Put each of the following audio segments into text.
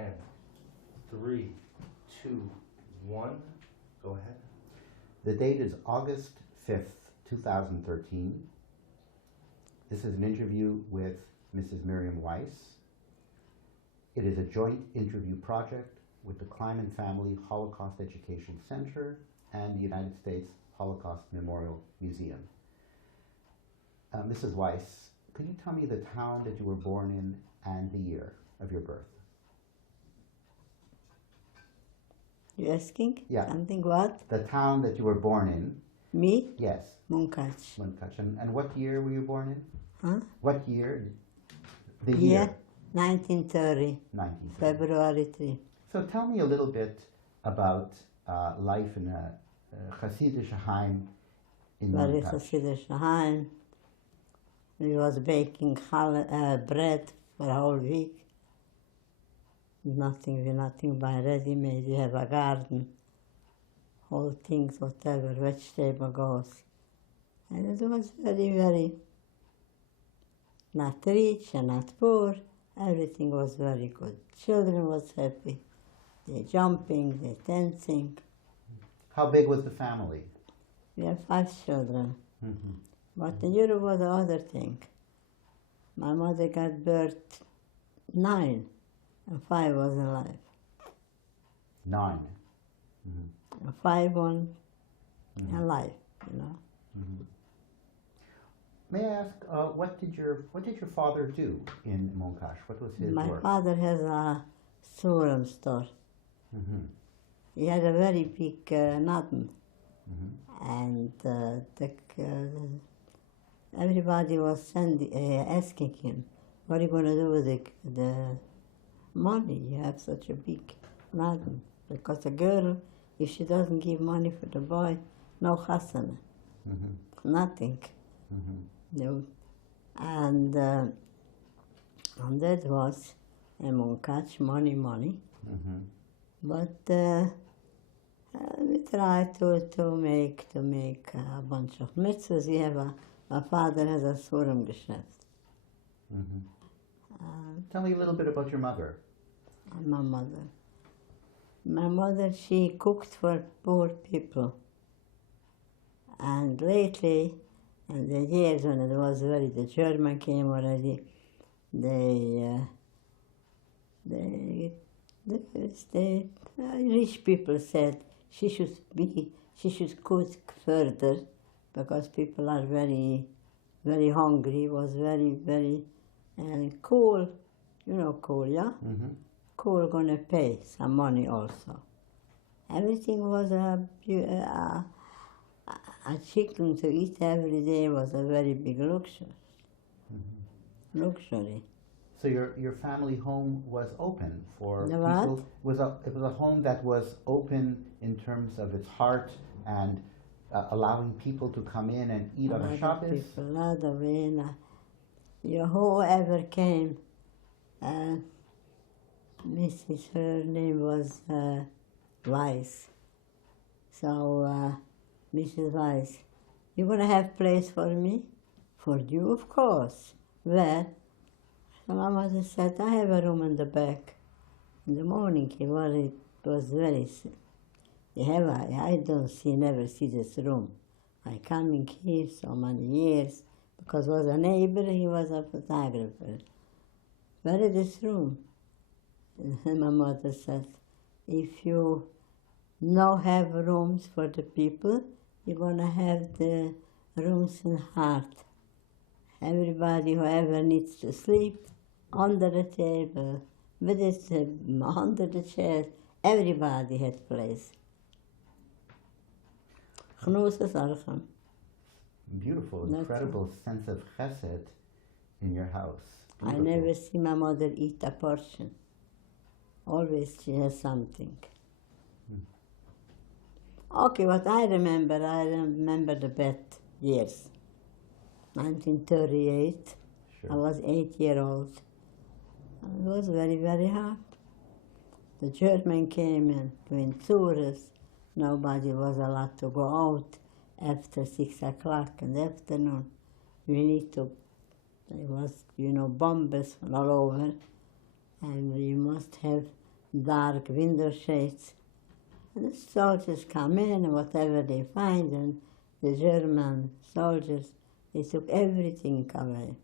And 3, 2, 1. Go ahead. The date is August 5th, 2013. This is an interview with Mrs. Miriam Weiss. It is a joint interview project with the Klein and Family Holocaust Education Center and the United States Holocaust Memorial Museum. Mrs. Weiss, could you tell me the town that you were born in and the year of your birth? You asking? Yeah. Something what? The town that you were born in. Me? Yes. Munkach. Munkach. And what year were you born in? Huh? What year? The Yeah, year? 1930, 1930. February 3. So tell me a little bit about life in a Hasidische Heim in Very Munkach. Hasidic Heim. We was baking bread for a whole week. Nothing by ready-made. We have a garden. Whole things, whatever, vegetable goes. And it was very, very not rich and not poor. Everything was very good. Children was happy. They jumping, they dancing. How big was the family? We have 5 children. Mm-hmm. But in Europe was the other thing. My mother got birth 9, and 5 was alive. 9. Mm-hmm. And 5 one Mm-hmm. alive, you know. Mm-hmm. May I ask, what did your father do in Munkach? What was his My work? father has a Suram store. Mm-hmm. He had a very big Naden. Mm-hmm. And everybody was asking him, what are you going to do with the money? You have such a big Naden. Because a girl, if she doesn't give money for the boy, no chasana, Mm-hmm. nothing. Mm-hmm. No. And that was a Munkach, money. Mm-hmm. But we tried to make a bunch of mitzvahs. We have my father has a Suram Geschäft. Mm-hmm. Tell me a little bit about your mother. And my mother. My mother, she cooked for poor people. And lately, in the years when it was the German came already, the rich people said she should cook further because people are very, very hungry. Was very cool, you know, cool, yeah. Mm-hmm. Cool gonna pay some money also. Everything was a chicken to eat every day was a very big luxury. Mm-hmm. Luxury. So your family home was open for The people. It was a home that was open in terms of its heart and allowing people to come in and eat on a Shabbos. A lot of whoever came, Mrs. Her name was Weiss. So Mrs. Weiss, you gonna have place for me? For you, of course. Where? So my mother said, I have a room in the back. In the morning, it was very. I never see this room. I coming here so many years because was a neighbor. He was a photographer. Where is this room? And my mother said, if you no have rooms for the people, you're gonna have the rooms in heart. Everybody, whoever needs to sleep, under the table, with it, under the chair, everybody had place. Beautiful, incredible sense of chesed in your house. I Beautiful. never see my mother eat a portion. Always she has something. Okay, what I remember the bad years. 1938, Sure. I was 8 years old. It was very, very hard. The German came and doing tours. Nobody was allowed to go out after 6 o'clock in the afternoon. We need to, there was, bombers all over. And we must have dark window shades. And the soldiers come in, and whatever they find, and the German soldiers, they took everything away.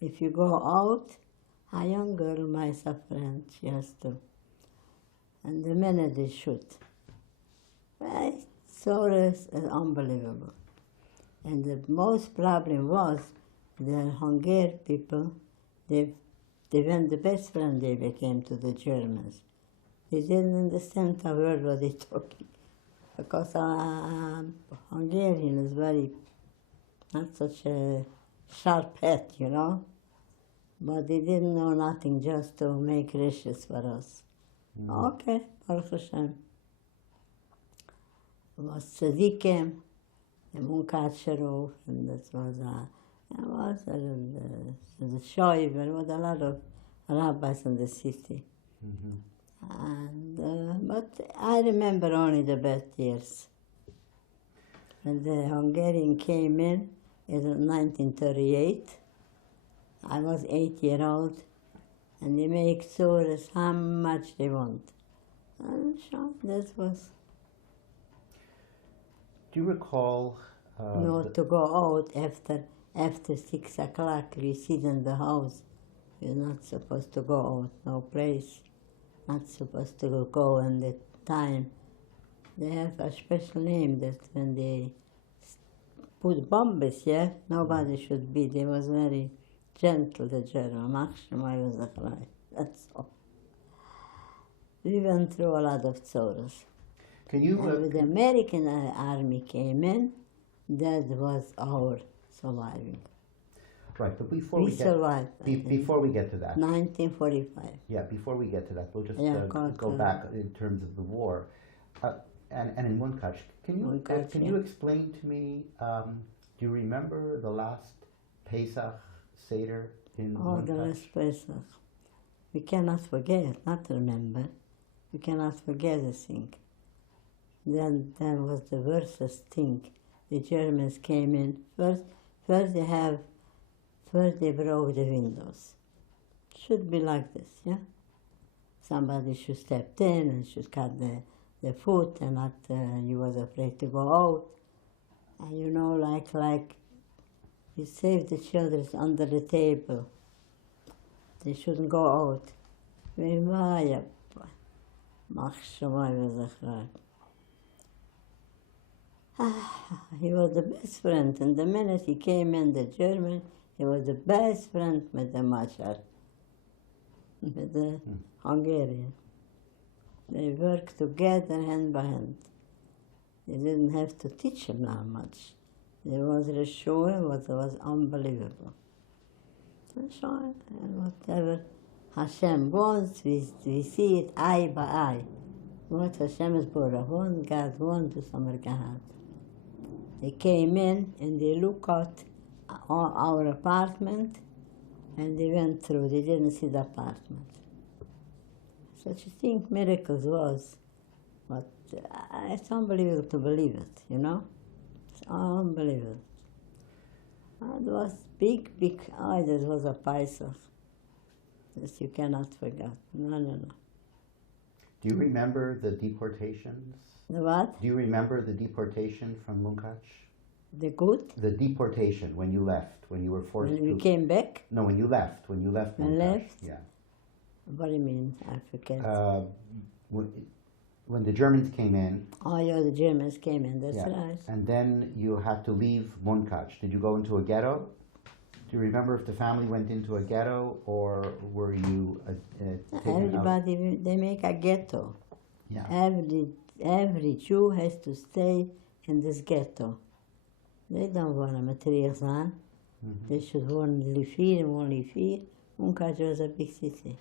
If you go out, a young girl, my friend, she has to. And the minute they shoot, well, Soros is unbelievable. And the most problem was the Hungarian people, they were the best friend they became to the Germans. They didn't understand a word what they talking, because Hungarian is very, not such a sharp head, you know. But they didn't know nothing, just to make riches for us. Okay, Baruch Hashem. It was tzaddikim, the Munkatcherov, and that was the Shoiv, there was a lot of rabbis in the city. And, but I remember only the best years. When the Hungarian came in, it was 1938. I was 8 years old, and they make tzuras how much they want. And so that was. Do you recall? To go out after 6 o'clock, you sit in the house. You're not supposed to go out, no place. Not supposed to go in the time. They have a special name that when they put bombs, yeah, nobody should be. They was very gentle, the German. That's all. We went through a lot of tzuras. Can you? And when the American army came in, that was our surviving. Right, but before We we get survived. before we get to that, 1945. yeah, before we get to that, we'll just go back in terms of the war, and in Munkach. Munkach, Can you explain to me? Do you remember the last Pesach Seder in Oh, the Munkach? last Pesach. We cannot forget, not remember. We cannot forget the thing. Then was the worst thing. The Germans came in. First they broke the windows. Should be like this, yeah? Somebody should step in and should cut the foot, and not you was afraid to go out. And you know, like you save the children under the table. They shouldn't go out. He was the best friend, and the minute he came in, the German, he was the best friend with the Machar, with the Hungarian. They worked together hand by hand. They didn't have to teach him that much. There was a show, it was unbelievable. And whatever Hashem wants, we see it eye by eye. What Hashem is born, God wants to Samar Gehad. They came in and they looked at our apartment, and they went through. They didn't see the apartment. Such a thing, miracles was, but it's unbelievable to believe it, you know? It's unbelievable. It was big, this was a Pesach. This you cannot forget. No. Do you remember the deportations? The what? Do you remember the deportation from Munkach? The good? The deportation, when you left, when you were forced When we to... came back? No, when you left When Munkach. left? Yeah. What do you mean? I forget. When the Germans came in... Oh, yeah, the Germans came in, that's yeah, right. and then you had to leave Munkach. Did you go into a ghetto? Do you remember if the family went into a ghetto, or were you taken out? Everybody, they make a ghetto. Yeah. Every Jew has to stay in this ghetto. They don't want a material son. They should only feed. Munkach was a big city.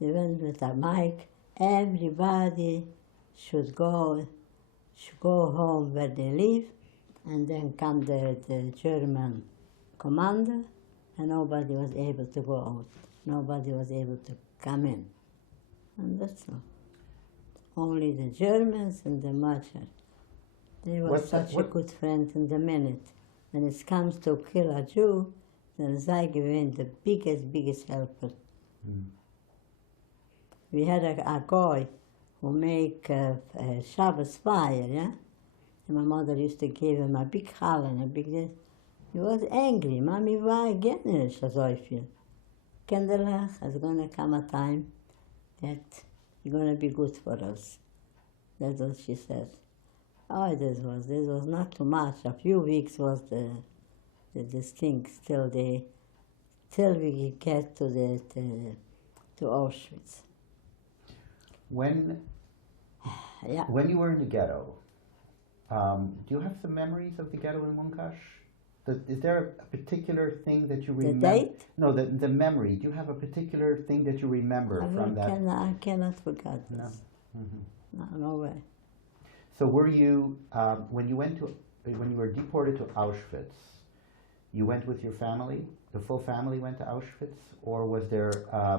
They went with a mic. Everybody should go home where they live, and then come the German commander, and nobody was able to go out. Nobody was able to come in. And that's all. Only the Germans and the Machar. They were such a good friend in the minute. When it comes to kill a Jew, then they give the biggest helper. we had a guy who make a Shabbos fire, yeah? And my mother used to give him a big challah and a big this. He was angry. Mommy, why get nicht so viel? Kinderlich, it's gonna come a time that it's gonna be good for us. That's what she said. Oh, this was not too much. A few weeks was this thing till we get to Auschwitz. When Yeah. you were in the ghetto, do you have some memories of the ghetto in Munkash? Is there a particular thing that you The remember? date? No, the memory. Do you have a particular thing that you remember from that? I cannot forget No. this. Mhm. No way. So were you when you were deported to Auschwitz? You went with your family. The full family went to Auschwitz, or was there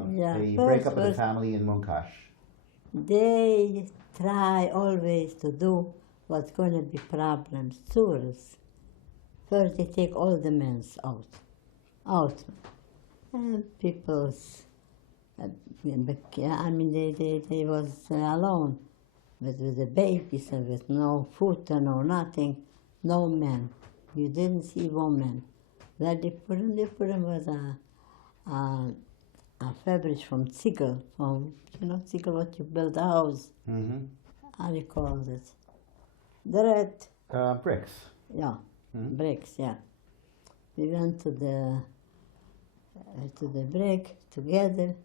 Yeah, a first- breakup of the first- family in Munkash? They try always to do what's going to be problems to us. First, they take all the men out, and people's. I mean, they was alone with the babies and with no food and no nothing, no men. You didn't see women. Where they put him was a fabric from Ziegel, Ziegel, what you build a house. Mm-hmm. How do you call it? The red, Bricks. yeah, Mhm. bricks, yeah. We went to the brick together.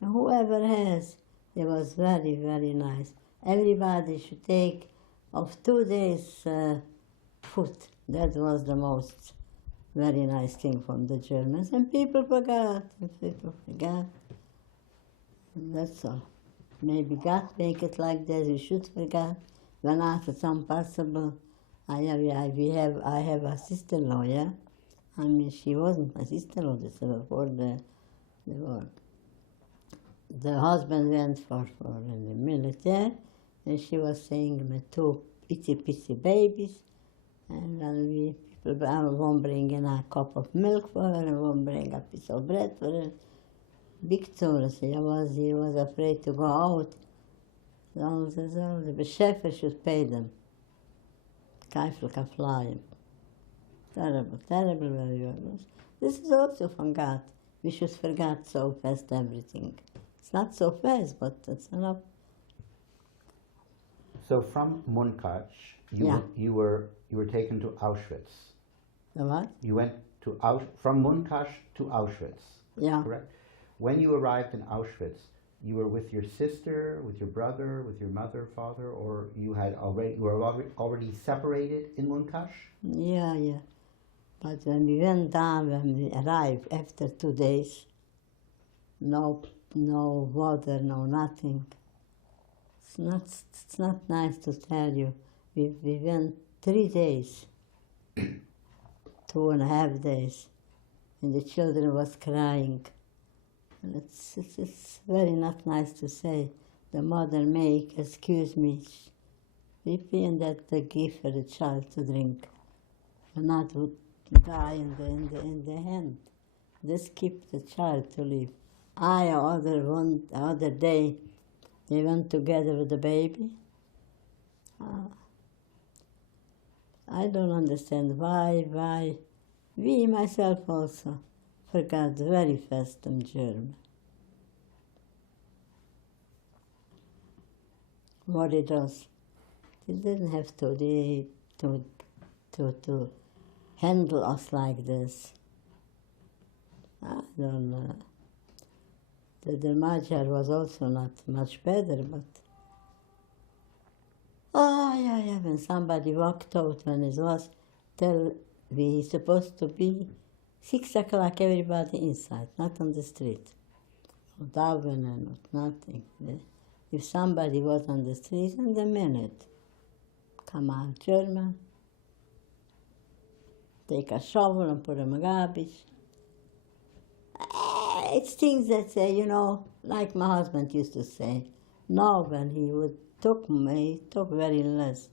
And whoever has, it was very, very nice. Everybody should take of 2 days food. That was the most very nice thing from the Germans. And people forgot. And that's all. Maybe God make it like that. We should forget. When after it's impossible, I have a sister-in-law, yeah? I mean, she wasn't my sister-in-law, this was before the war. The husband went for in the military, and she was saying my 2 itsy-pitsy babies, and then I won't bring in a cup of milk for her, and won't bring a piece of bread for her. Big tourist. He was afraid to go out. So the chef should pay them. Keifel flying. Terrible, terrible very well. This is also from God. We should forget so fast everything. It's not so fast, but it's enough. So from Munkash, Yeah. you were taken to Auschwitz. The what? You went to from Munkash to Auschwitz. Yeah. Correct. When you arrived in Auschwitz, you were with your sister, with your brother, with your mother, father, or you were already separated in Munkash? Yeah. But when we went down, when we arrived after 2 days, no water, no nothing. It's not nice to tell you. We went 3 days, 2.5 days, and the children was crying. And it's very not nice to say. The mother make, excuse me, we feel that they give for the child to drink, and not would die in the hand. Just keep the child to live. Other day, they went together with the baby. I don't understand why. We, myself also, forgot very fast in German. What it does. They didn't have to handle us like this. I don't know. The Magyar was also not much better, but yeah, when somebody walked out when it was we supposed to be 6 o'clock, everybody inside, not on the street. No davening, not nothing. If somebody was on the street, in the minute, come out German, take a shovel and put in a garbage. It's things that say, like my husband used to say, no, when he talk very less.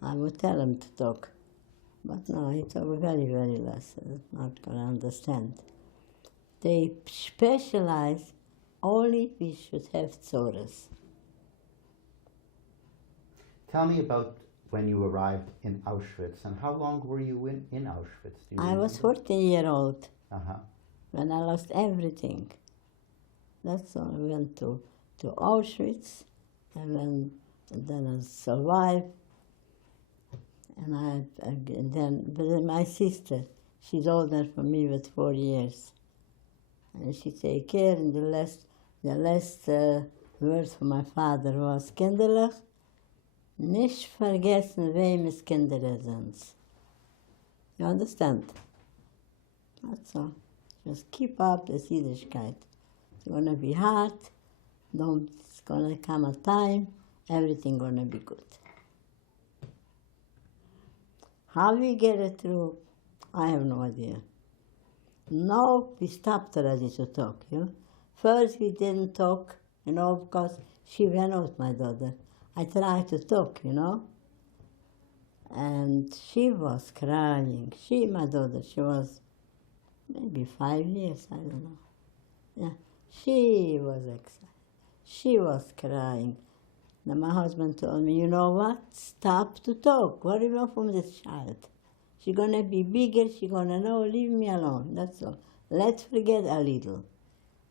I would tell him to talk. But no, he talk very, very less. I'm not going to understand. They specialize Only we should have tzoras. Tell me about when you arrived in Auschwitz and how long were you in Auschwitz? Do you I was remember? 14-year-old Uh-huh. when I lost everything. That's all. I went to Auschwitz, and then I survived. And then my sister, she's older from me with 4 years, and she take care. And the last word for my father was kinderlich, nicht vergessen wem es Kinder sind. You understand? That's all. Just keep up the Yiddishkeit. It's gonna be hard. It's gonna come a time. Everything gonna be good. How we get it through, I have no idea. No, we stopped already to talk, you know. First we didn't talk, you know, because she went out, my daughter. I tried to talk, you know. And she was crying. My daughter, she was maybe 5 years, I don't know. Yeah, she was excited. She was crying. Then my husband told me, you know what? Stop to talk. What do you want from this child? She's gonna be bigger, she's gonna know, leave me alone. That's all. Let's forget a little.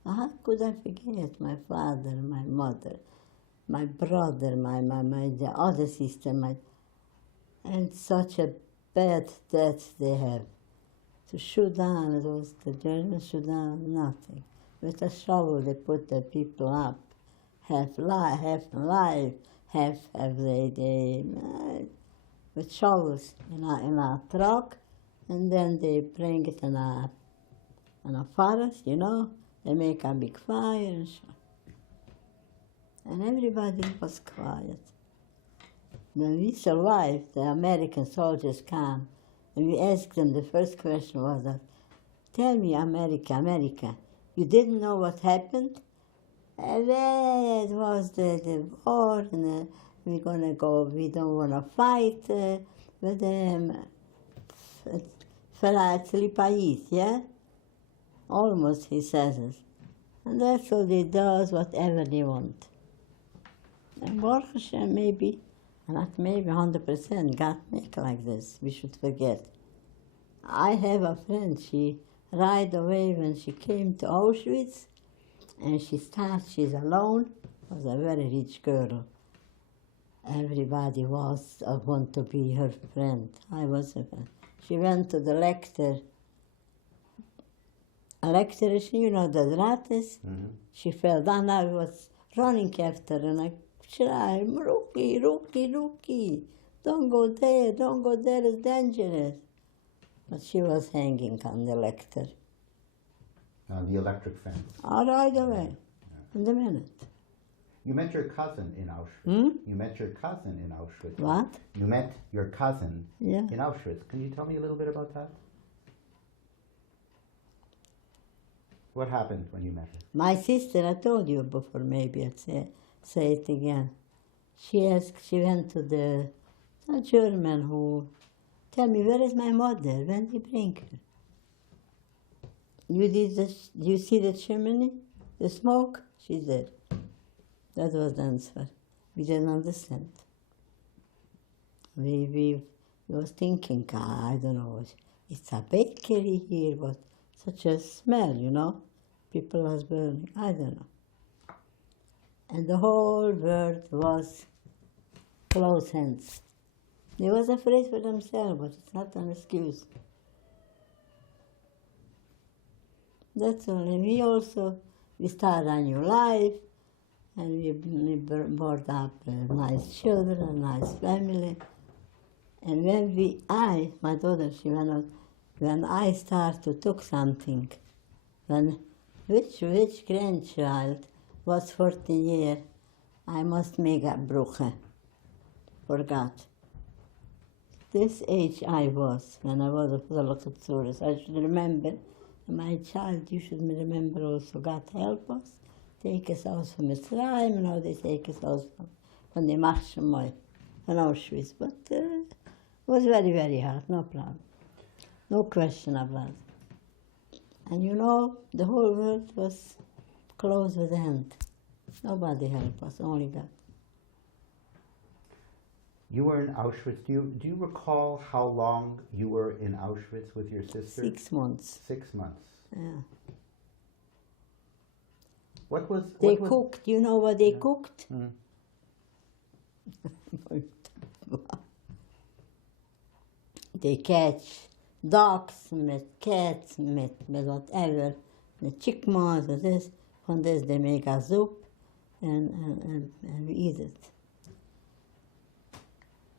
How could I forget my father, my mother, my brother, the other sister, and such a bad death they have. To shoot down, the Germans shoot down nothing. With a shovel they put the people up. Half alive, half they with shovels in a truck, and then they bring it in a forest, you know. They make a big fire and everybody was quiet. When we survived, the American soldiers came, and we asked them, the first question was that, tell me, America, you didn't know what happened? It was the war, and we're gonna go, we don't wanna fight with them. Feliz, yeah? Almost, he says it. And that's all they do, whatever they want. And Baruch Hashem, maybe, not maybe 100%, God make like this, we should forget. I have a friend, she right away when she came to Auschwitz, and she's alone, was a very rich girl. Everybody want to be her friend. I was a friend. She went to the lector. A lector, you know, the Dratis. Mm-hmm. She fell down. I was running after her, and I cried, Rookie, don't go there, it's dangerous. But she was hanging on the lector. The electric fence. All right away, in a minute. You met your cousin in Auschwitz. Hmm? You met your cousin in Auschwitz. What? You met your cousin Yeah. in Auschwitz. Can you tell me a little bit about that? What happened when you met her? My sister, I told you before, maybe I'd say it again. She went to the German who, tell me, where is my mother? When did you bring her? You see the chimney? The smoke? She said. That was the answer. We didn't understand. We was thinking, I don't know, it's a bakery here, but such a smell, you know? People was burning, I don't know. And the whole world was close hands. They was afraid for themselves, but it's not an excuse. That's all. And we started a new life, and we brought up nice children, a nice family. And when my daughter, she went out, when I started to talk something, which grandchild was 14 years, I must make a bruche for God. This age I was, when I was a Philosopher, I should remember, my child, you should remember also, God help us, take us out from Mitzrayim, now they take us out from the Machshamoy, from Auschwitz. But it was very, very hard, no problem. No question about it. And you know, the whole world was close with hand. Nobody helped us, only God. You were in Auschwitz. Do you recall how long you were in Auschwitz with your sister? 6 months. 6 months. Yeah. What was They what was, cooked. You know what they cooked? Mm. They catch dogs with cats with whatever, the chickens with this. From this they make a soup and we eat it.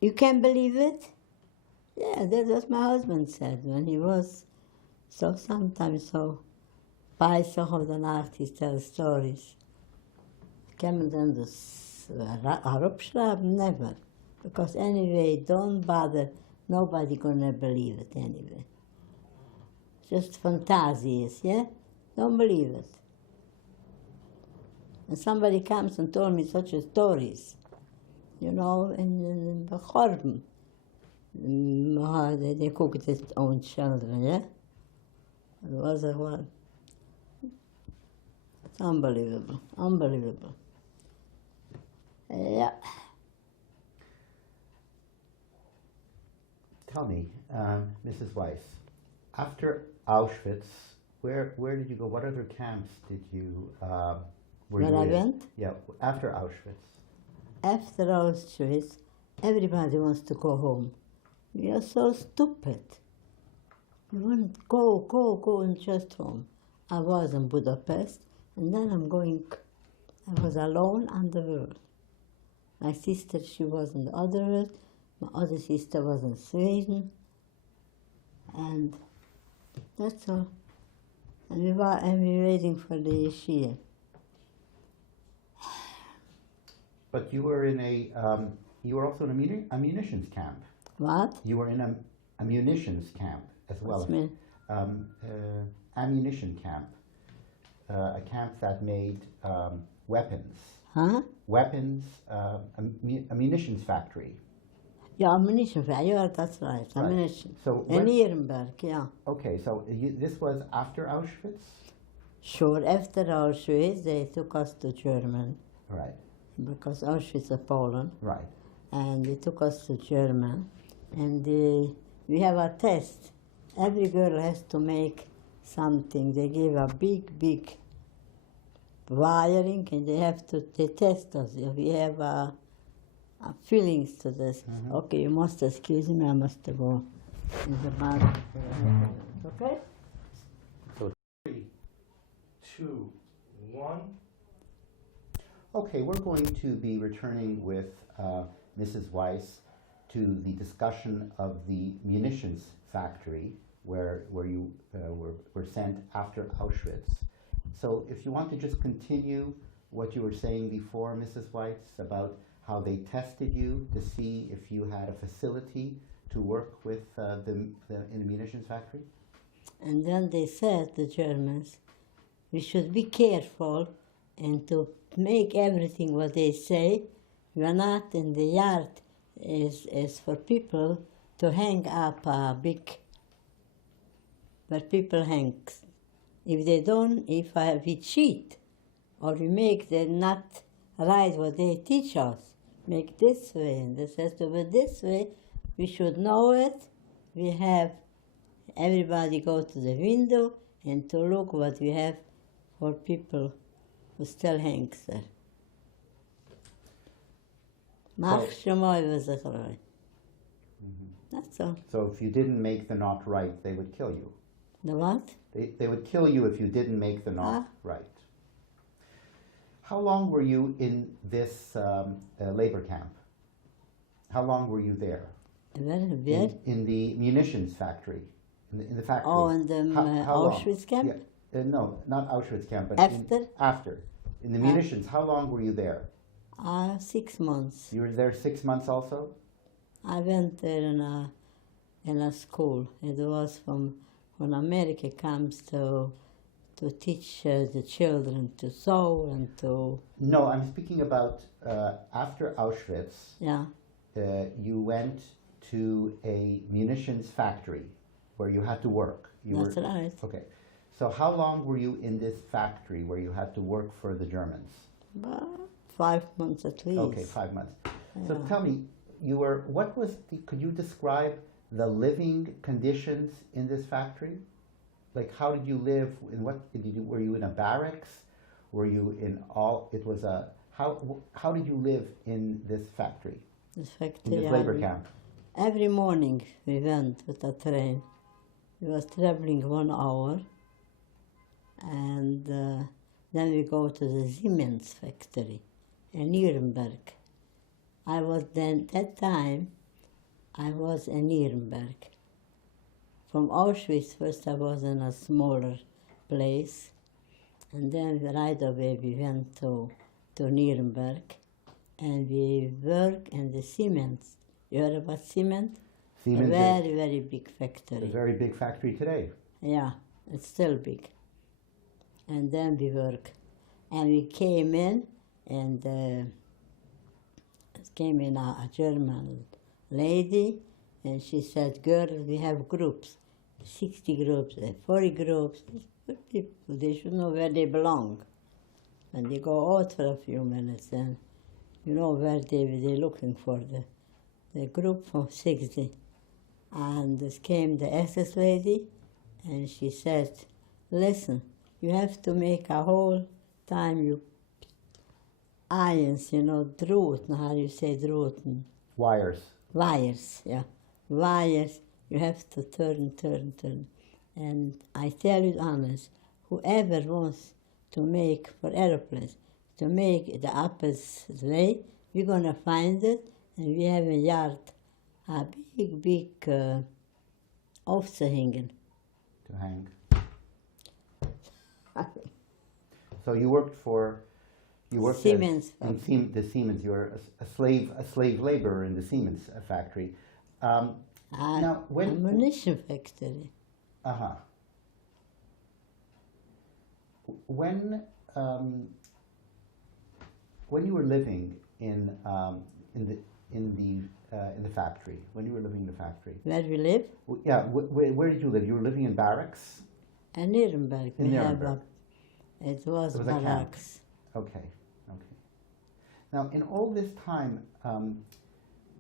You can believe it? Yeah, that's what my husband said when he was so sometimes so by some of the night he tells stories. Can then dus opschrijven? Never. Because anyway, don't bother. Nobody gonna believe it anyway. Just fantasies, yeah? Don't believe it. And somebody comes and told me such stories, you know, in Bechorben. How they cooked his own children, yeah? It was a what? It's unbelievable, unbelievable. Yeah. Tell me, Mrs. Weiss, after Auschwitz, where did you go? What other camps did you were Where you I in? went? Yeah, after Auschwitz. After Auschwitz, everybody wants to go home. We are so stupid. We want to go and just home. I was in Budapest, and then I was alone on the world. My sister, she was in the other world. My other sister was in Sweden. And that's all. And we were waiting for the yeshiva. But you were in you were also in a munitions camp. What? You were in a munitions camp as well. What's mean? Ammunition camp, a camp that made weapons. Huh? Weapons, a munitions factory. Yeah, ammunition factory. Yeah, that's right. Right. Ammunition. So In Nuremberg, yeah. okay, so this was after Auschwitz, Sure, after Auschwitz, they took us to Germany right? because Auschwitz is Poland, Right. and they took us to Germany, and we have a test. Every girl has to make something. They give a big wiring, and they test us if we have feelings to this. Mhm. Okay, you must excuse me. I must go in the bathroom. Okay. 3, 2, 1. Okay, we're going to be returning with Mrs. Weiss to the discussion of the munitions factory where you were sent after Auschwitz. So if you want to just continue what you were saying before, Mrs. Weiss, about how they tested you to see if you had a facility to work with in the munitions factory. And then they said, the Germans, we should be careful and to make everything what they say. We are not in the yard is for people to hang up a big, where people hang. If they don't, if we cheat or we make them not right what they teach us, make this way and this has to be this way, we should know it. We have everybody go to the window and to look what we have for people who still hangs there. Mach Shemoy v'Zechroi. That's all. So if you didn't make the knot right, they would kill you. The what? They would kill you if you didn't make the knot right. How long were you in this labor camp? How long were you there? Where? In the munitions factory. In the factory. Oh, in the How long? Auschwitz camp? Yeah. No, not Auschwitz camp, but After? after. In the munitions, how long were you there? 6 months. You were there 6 months also? I went there in a school. It was from when America comes to teach the children to sew and to... No, I'm speaking about after Auschwitz. Yeah. You went to a munitions factory where you had to work. That's right. Okay. So how long were you in this factory where you had to work for the Germans? But 5 months at least. Okay, 5 months. So Yeah. tell me, could you describe the living conditions in this factory? Like, how did you live? Were you in a barracks? Were you in how did you live in this factory, This in factory. this labor camp? Every morning we went with a train. We was traveling 1 hour, and then we go to the Siemens factory in Nuremberg. That time, I was in Nuremberg. From Auschwitz, first I was in a smaller place, and then right away we went to Nuremberg, and we worked in the Siemens. You heard about Siemens? Siemens A is very, very big a factory. very big factory today. Yeah, it's still big. And then we work. And we came in, and came in a German lady, and she said, girls, we have groups, 60 groups, 40 groups. Good people, they should know where they belong. And they go out for a few minutes, and you know where they're looking for the group for 60. And this came the SS lady, and she said, listen, you have to make a whole time you irons, druten, how do you say druten? Wires. Wires, yeah. Wires, you have to turn. And I tell you honest, whoever wants to make for aeroplanes, to make the apples way, we're going to find it, and we have a yard, a big aufzuhängen. To hang. So you worked Siemens. in the Siemens. You were a slave laborer in the Siemens factory. Now, A munition factory. When you were living in the factory, Where we live? yeah, where did you live? You were living in barracks. In Nuremberg. In Nuremberg. It was It was a camp. barracks. Okay. Now, in all this time,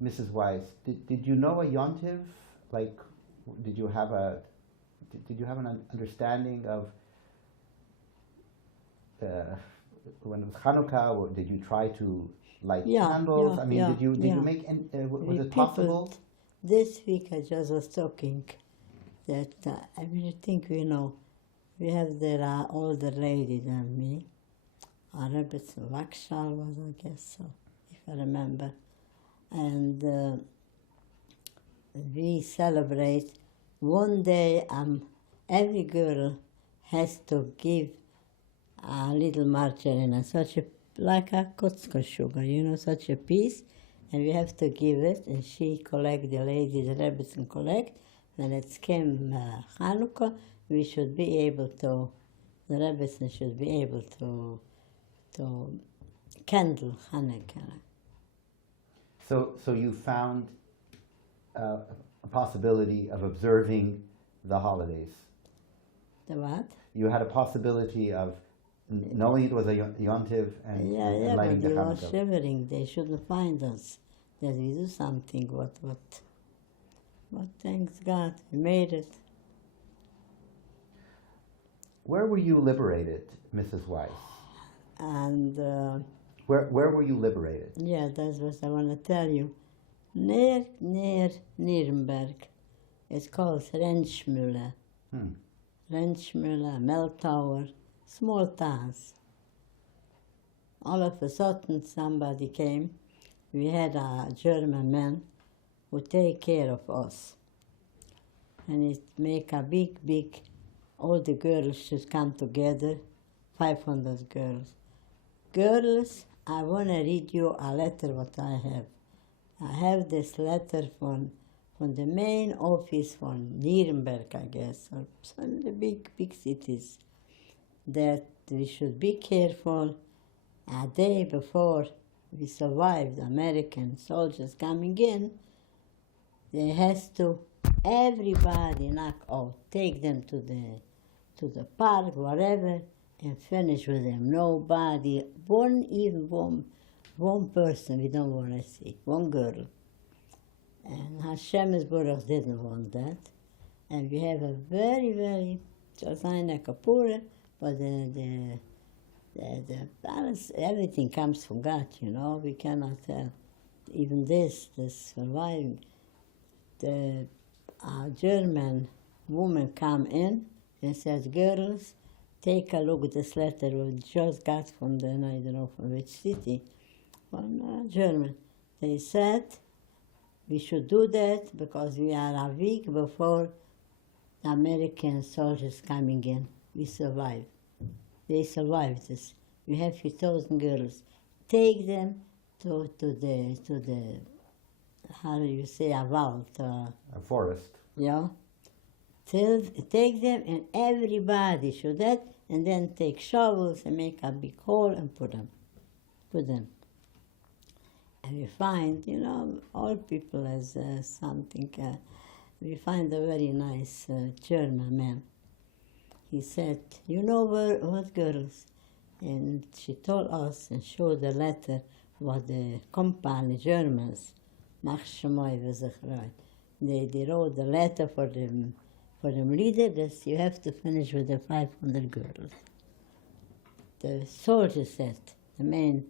Mrs. Weiss, did you know a yontiv? Like, did you have an understanding of when it was Hanukkah, or did you try to light candles? Yeah, I mean, yeah, did you yeah. make? Was We it possible? peopled. This week I just was talking that I really think we know. We have there older lady than me. Auschwitz Vakshal was, I guess, so, if I remember. And we celebrate one day. Every girl has to give a little margarine, like a Kotsko sugar, such a piece, and we have to give it, and she collect, the lady, the Rebbetzin collect. When it came Hanukkah, we should be able to, the Rebbetzin should be able to candle Hanukkah. So you found a possibility of observing the holidays. The what? You had a possibility of knowing it was a yontiv and lighting but the they were Hanukkah. shivering. They shouldn't find us. That we do something. What? Thanks God, we made it. Where were you liberated, Mrs. Weiss? And Where were you liberated? yeah, that's what I want to tell you. Near Nuremberg, it's called Renschmühle. Renschmühle, Meltower, small towns. All of a sudden somebody came. We had a German man who take care of us. And it make a big, all the girls should come together, 500 girls. Girls, I want to read you a letter what I have. I have this letter from the main office from Nuremberg, I guess, or some of the big cities, that we should be careful. A day before we survived American soldiers coming in, they has to, everybody knock out, take them to to the park, whatever, and finish with them. Nobody, one person we don't want to see, one girl. And Hashem's Baruch didn't want that. And we have a very, very, just like Kapura, but the balance, everything comes from God, you know. We cannot, even this surviving. The German woman come in and says, girls, take a look at this letter we just got from the, I don't know from which city, from German. They said we should do that because we are a week before the American soldiers coming in. We survived. They survived this. We have 2,000 girls. Take them to the how do you say, a vault? A forest. Yeah. Take them and everybody should that, and then take shovels and make a big hole and put them. And we find, you know, all people as something. We find a very nice German man. He said, you know what girls? And she told us and showed the letter what the company Germans, they wrote the letter for them leader that you have to finish with the 500 girls. The soldier said, the man,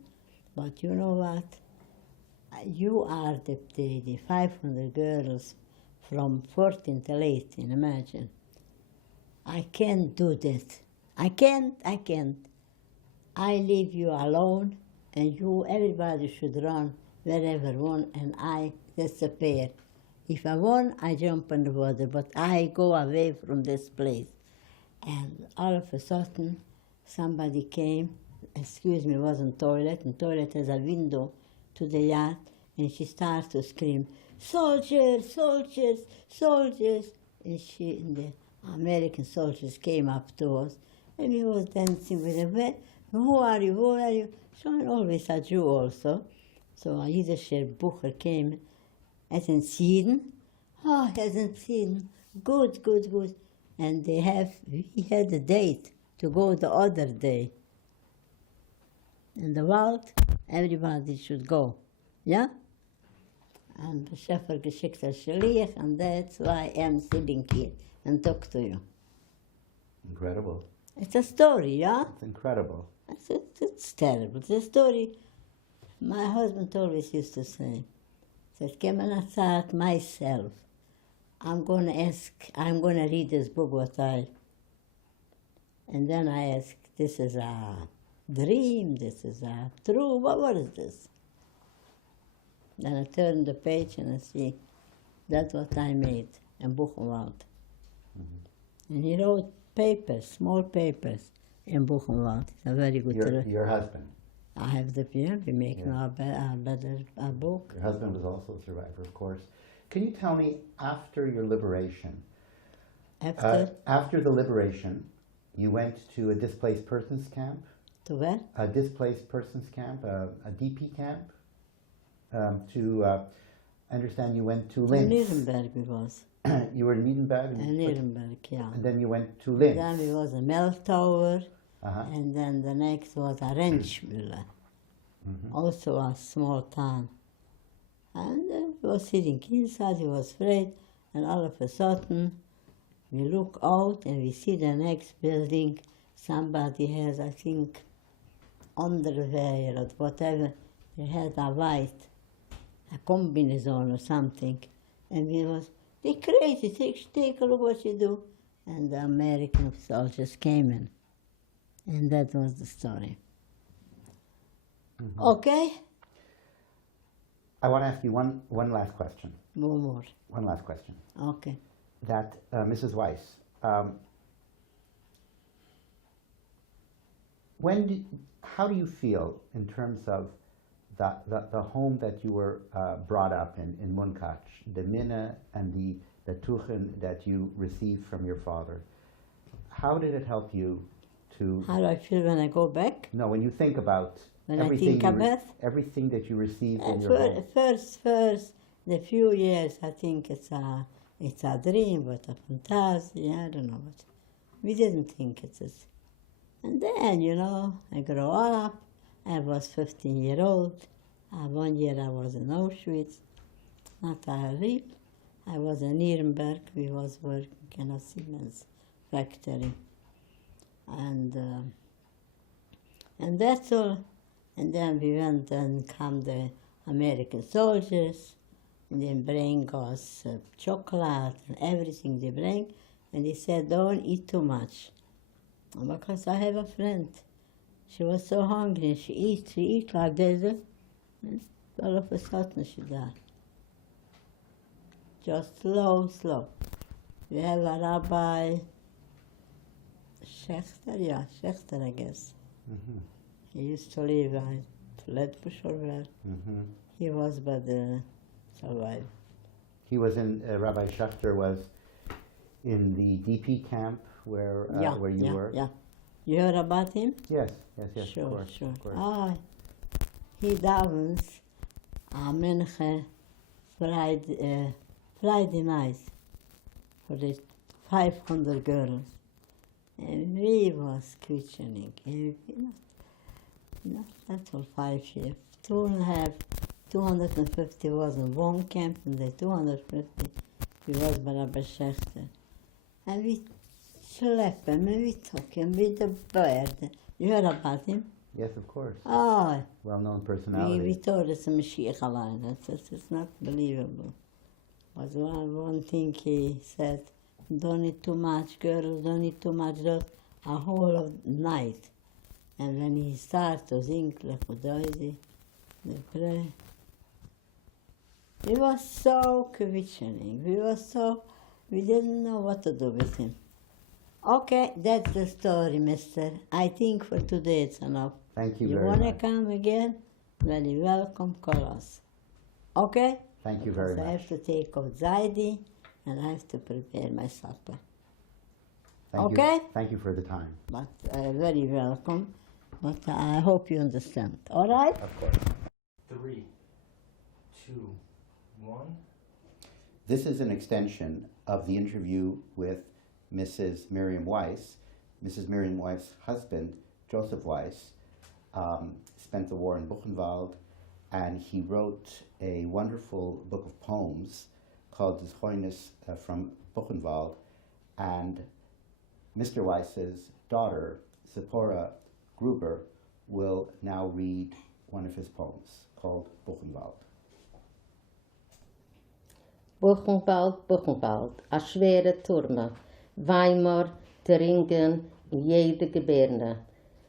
but you know what? You are the 500 girls from 14 till 18, imagine. I can't do that. I can't. I leave you alone, and everybody should run wherever one, and I disappear. If I want, I jump in the water, but I go away from this place. And all of a sudden, somebody came, excuse me, wasn't toilet, and toilet has a window to the yard, and she starts to scream, soldiers, soldiers, soldiers. And the American soldiers came up to us, and we was dancing with them. Who are you? Who are you? So I'm always a Jew also. So a Yiddischer Bucher came, hasn't seen. Oh, hasn't seen. Good. And we had a date to go the other day. In the vault, everybody should go. Yeah? And the Schäfer geschickt a Shaliach, and that's why I'm sitting here and talk to you. Incredible. It's a story, yeah? It's incredible. It's terrible. It's a story. My husband always used to say, said, Kemanasat myself. I'm going to read this book and then I ask, this is a dream, this is a true, what is this? Then I turn the page and I see, that's what I made in Buchenwald. Mm-hmm. And he wrote papers, small papers in Buchenwald. It's a very good Your husband? I have the peer, we make now a better book. Your husband was also a survivor, of course. Can you tell me, after your liberation, after the liberation, you went to a displaced persons camp? To where? A displaced persons camp, a DP camp. I understand you went to Linz. Nuremberg we was. You were in Nuremberg? Nuremberg, yeah. And then you went to Linz. Then we was a Mel Tower, and then the next was a Rentschmühle, also a small town. And we was sitting inside, he was afraid, and all of a sudden, we look out and we see the next building, somebody has, I think, underwear or whatever, they had a white, a combination or something, and we was, they crazy, take a look what you do. And the American soldiers came in, and that was the story. Mm-hmm. Okay? I want to ask you one last question. More. One last question. Okay. That, Mrs. Weiss, how do you feel in terms of the home that you were brought up in Munkach, the minna and the tuchen that you received from your father? How did it help you to... How do I feel when I go back? No, when you think about everything that you received in your home. First, the few years, I think it's a dream, but a fantasy, I don't know what. We didn't think it is. And then, I grew up. I was 15-year-old. 1 year I was in Auschwitz, not a real. I was in Nuremberg. We was working in a Siemens factory. And that's all. And then we went and come the American soldiers, and they bring us chocolate and everything they bring. And they said, don't eat too much. Because I have a friend. She was so hungry, she eat like this. And all of a sudden she died. Just slow. We have a Rabbi Schechter, I guess. Mm-hmm. He used to live in Flatbush or where. Mm-hmm. He was, but survived. He was in, Rabbi Schechter was in the DP camp where you were? Yeah. You heard about him? Yes, Sure, of course. sure. Of course. He davens a Menche Friday night for the 500 girls. And we was questioning. Not that all 5 years. 250 was in one camp, and the 250 we was by Rabbi Schechter. And we slept him, and we took him with the bird. You heard about him? Yes, of course. Oh, Well-known we personality. thought it's a Mashiach line. It's not believable. Was one thing he said, don't eat too much, girls, don't eat too much, just a whole of night. And when he started to sing, the pray, we was so questioning. We didn't know what to do with him. Okay, that's the story, mister. I think for today it's enough. Thank you You very want to much. come again? Very welcome, call us. Okay? Thank you very Because I much. have to take off Zaidi and I have to prepare my supper. Thank Okay? you. Thank you for the time. But very welcome. But I hope you understand. All right? Of course. 3, 2, 1. This is an extension of the interview with Mrs. Miriam Weiss. Mrs. Miriam Weiss' husband, Joseph Weiss, spent the war in Buchenwald, and he wrote a wonderful book of poems called Des Heunes from Buchenwald. And Mr. Weiss's daughter, Zipporah Gruber, will now read one of his poems called Buchenwald. Buchenwald, a schwere Turme, Weimar, Thüringen, in jede Gebirne.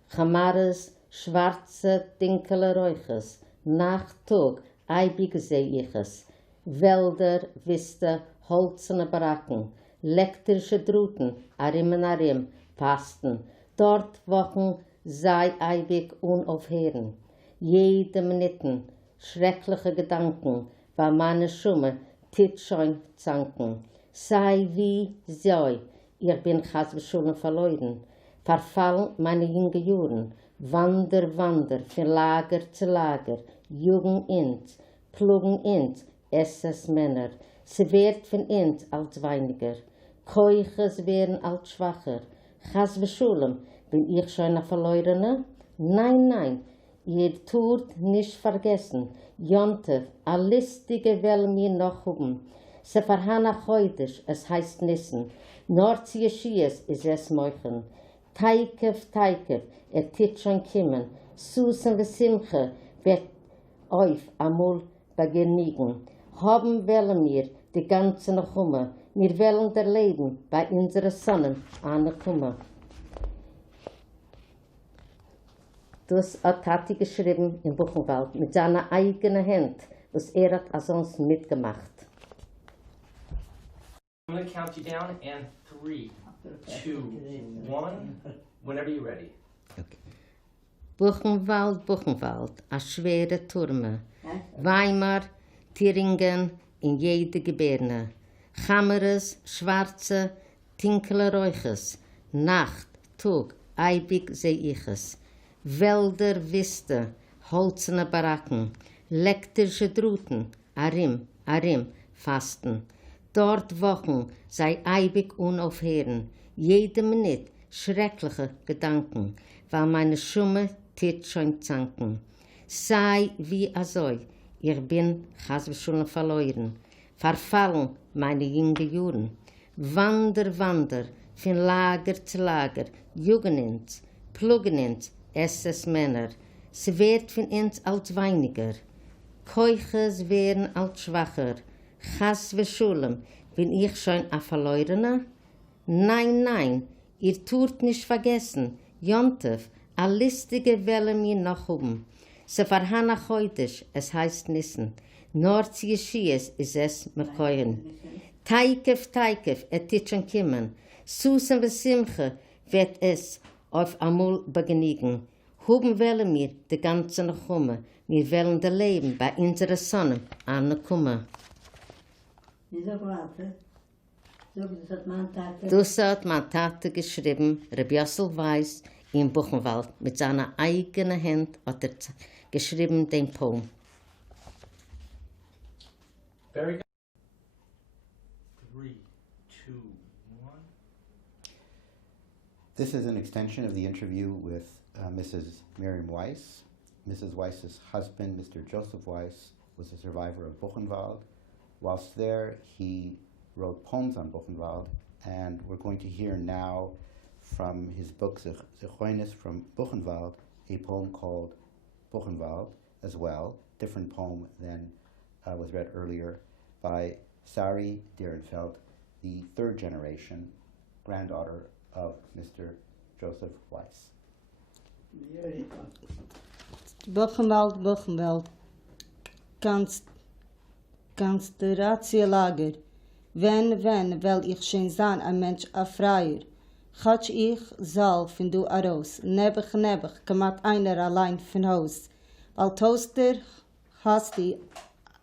Chamares, schwarze, dinkele Räuches, Nacht, Tag, eibig seh ich es. Wälder, Wiste, holzene Baracken, elektrische Druten, arim, Fasten. Dort Wochen sei eibig unaufhören. Jede Minuten, schreckliche Gedanken, war meine Schumme, Titschein zanken. Sei wie sei, ich bin Chasbeschulen verloren. Verfallen meine jungen Juren, Wander, von Lager zu Lager, Jugend int, Plugen int, SS-Männer. Sie wird von int als weiniger, Keuches werden als schwacher. Chasbeschulen, bin ich schon ein Verlorene? Nein, ihr tut nicht vergessen, Jontef, a listige will mir noch haben. Se verhana heute, es heißt Nissen, Nordzie Schies ist es Meuchen. Teikev, tit schon kimmen, Susan ve Simche wird euch amul begnügen. Haben wollen wir die ganze Nachumme, wir wollen der Leben bei unseren Sonnen ankommen. Das hat Tati geschrieben in Buchenwald mit seiner eigenen Hand, was hat sonst mitgemacht. I'm going to count you down, and 3, 2, 1. Whenever you're ready. Buchenwald, a schwere Turme. Weimar, Thüringen, in jede Gebirne. Chammeres, schwarze, tinkele Räuches. Nacht, Tag, eibig seh ich es. Wälder, Wiste, holzene Baracken, elektrische Druten, arim, Fasten. Dort Wochen sei eibig unaufhören, Jede Minute schreckliche Gedanken, weil meine Schumme tät schon zanken. Sei wie azoi, ich bin schon verloren, verfallen meine jungen Juren. Wander, von Lager zu Lager, Jugendins, Plugenins, SS-Männer. Sie wird von uns als weiniger. Keuches werden als schwacher. Chas Schulem, bin ich schon ein Verlorener? Nein, ihr tut nicht vergessen. Jontef, a listige Welle mir noch oben. Se verhanach heute, es heißt Nissen. Nordzie Schies ist es mekoyen. Teikef, tit schon kimmen. Susan Besimche wird es auf amul begenigen. Huben wollen wir die ganze Nachumme. Wir wollen das Leben bei unserer Sonne ankommen. Das hat meine Tate geschrieben, Miriam Weiss, in Buchenwald. Mit seiner eigenen Hand hat geschrieben den Poem. Very good. 3, 2, 1. This is an extension of the interview with Mrs. Miriam Weiss. Mrs. Weiss's husband, Mr. Joseph Weiss, was a survivor of Buchenwald. Whilst there, he wrote poems on Buchenwald, and we're going to hear now from his book, Zichoines from Buchenwald, a poem called Buchenwald as well, different poem than was read earlier, by Sari Dierenfeld, the third generation granddaughter of Mr. Joseph Weiss. Buchenwald, Konzentratielager. Wenn, will ich schon sein, ein Mensch, ein Freier. Gatsch ich soll von du aros, nebbig, kamat einer allein von Haus. Weil Toaster hast die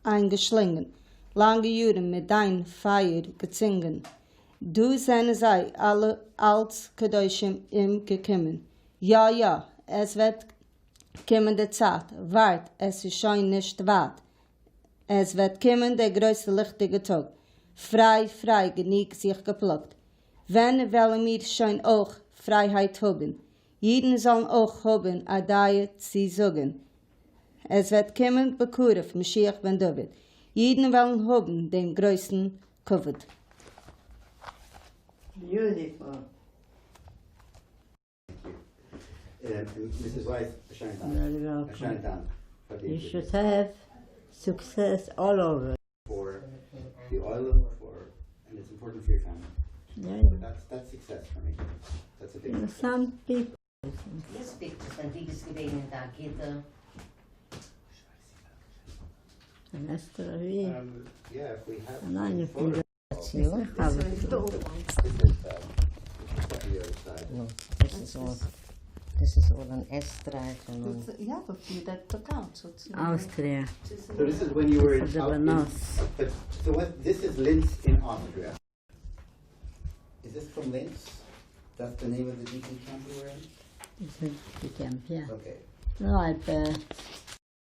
eingeschlingen, lange Juren mit dein Feier gezingen. Du seine sei alle als Kedoshim im gekommen. Ja, es wird kommen der Zeit, wart, es ist schon nicht wart. Es wird kommen der größte lichtige Tag. Frei, genieg sich geplockt. Wenn wollen wir schon auch Freiheit haben. Jeden sollen auch haben, Adaye zu sagen. Es wird kommen, Bekurf, Mashiach ben David. Jeden wollen haben den größten Covid. Beautiful. Mrs. Weiss, Very welcome. for You should have success all over. for the oil, and it's important for your family. Yeah. That's success for me. That's a big You know, success. some people. Yes, pictures, wenn die gewesen da Gitter. And that's the way. Yeah, if we have. Nein, ich bin You have This is the other side. No, this is all an S-streifen. Ja, dat je dat totaal. Austria. So this is when you were For the out Banos. but so what? This is Linz in Austria. Is this from Linz? That's the name of the DP camp you were in. It's a camp, yeah. Okay. No,